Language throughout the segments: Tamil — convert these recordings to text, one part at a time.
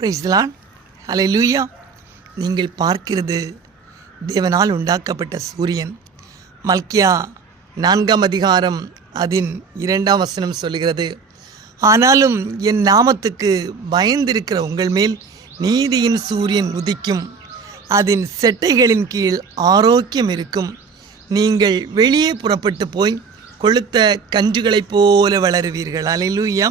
பிரைஸ்லான் அலை லூயா நீங்கள் பார்க்கிறது தேவனால் உண்டாக்கப்பட்ட சூரியன். மல்கியா நான்காம் அதிகாரம் அதன் இரண்டாம் வசனம் சொல்கிறது ஆனாலும் என் நாமத்துக்கு பயந்திருக்கிற உங்கள் மேல் நீதியின் சூரியன் உதிக்கும். அதன் செட்டைகளின் கீழ் ஆரோக்கியம் இருக்கும். நீங்கள் வெளியே புறப்பட்டு போய் கொளுத்த கன்றுகளைப் போல வளருவீர்கள். அலையிலூயா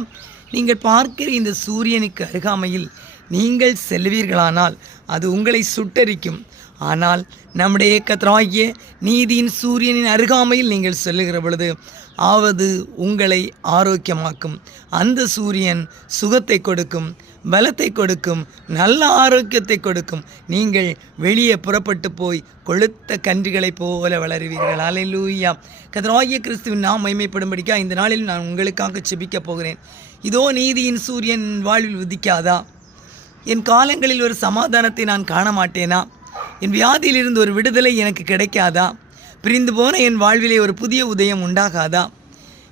நீங்கள் பார்க்கிற இந்த சூரியனுக்கு அருகாமையில் நீங்கள் செல்வீர்களானால் அது உங்களை சுட்டரிக்கும். ஆனால் நம்முடைய கத்தராகிய நீதியின் சூரியனின் அருகாமையில் நீங்கள் செல்லுகிற பொழுது ஆவது உங்களை ஆரோக்கியமாக்கும். அந்த சூரியன் சுகத்தை கொடுக்கும் பலத்தை கொடுக்கும் நல்ல ஆரோக்கியத்தை கொடுக்கும். நீங்கள் வெளியே புறப்பட்டு போய் கொளுத்த கன்றுகளைப் போல வளருவீர்கள். அலையூயா கதராகிய கிறிஸ்துவின் நாம் மைமைப்படும்படிக்கா இந்த நாளில் நான் உங்களுக்காக செபிக்கப் போகிறேன். இதோ நீதியின் சூரியன் வாழ்வில் உதிக்காதா? என் காலங்களில் ஒரு சமாதானத்தை நான் காண மாட்டேனா என் வியாதியிலிருந்து ஒரு விடுதலை எனக்கு கிடைக்காதா? பிரிந்து போன என் வாழ்விலே ஒரு புதிய உதயம் உண்டாகாதா?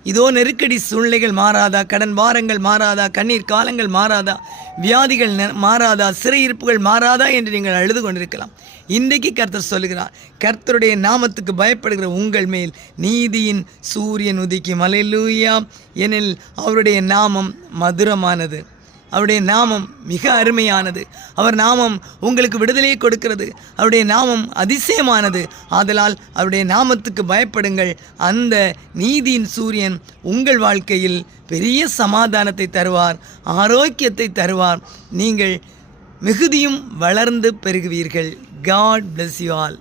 இதோ நெருக்கடி சூழ்நிலைகள் மாறாதா? கடன் வாரங்கள் மாறாதா? கண்ணீர் காலங்கள் மாறாதா? வியாதிகள் நெ- மாறாதா? சிறையிருப்புகள் மாறாதா என்று நீங்கள் அழுது கொண்டிருக்கலாம். இன்றைக்கு கர்த்தர் சொல்லுகிறார் கர்த்தருடைய நாமத்துக்கு பயப்படுகிற உங்கள் மேல் நீதியின் சூரியன் உதிக்கும். அலையிலூயா எனில் அவருடைய நாமம் மதுரமானது. அவருடைய நாமம் மிக அருமையானது. அவர் நாமம் உங்களுக்கு விடுதலையை கொடுக்கிறது. அவருடைய நாமம் அதிசயமானது. ஆதலால் அவருடைய நாமத்துக்கு பயப்படுங்கள். அந்த நீதியின் சூரியன் உங்கள் வாழ்க்கையில் பெரிய சமாதானத்தை தருவார் ஆரோக்கியத்தை தருவார். நீங்கள் மிகுதியும் வளர்ந்து பெருகுவீர்கள். God bless you all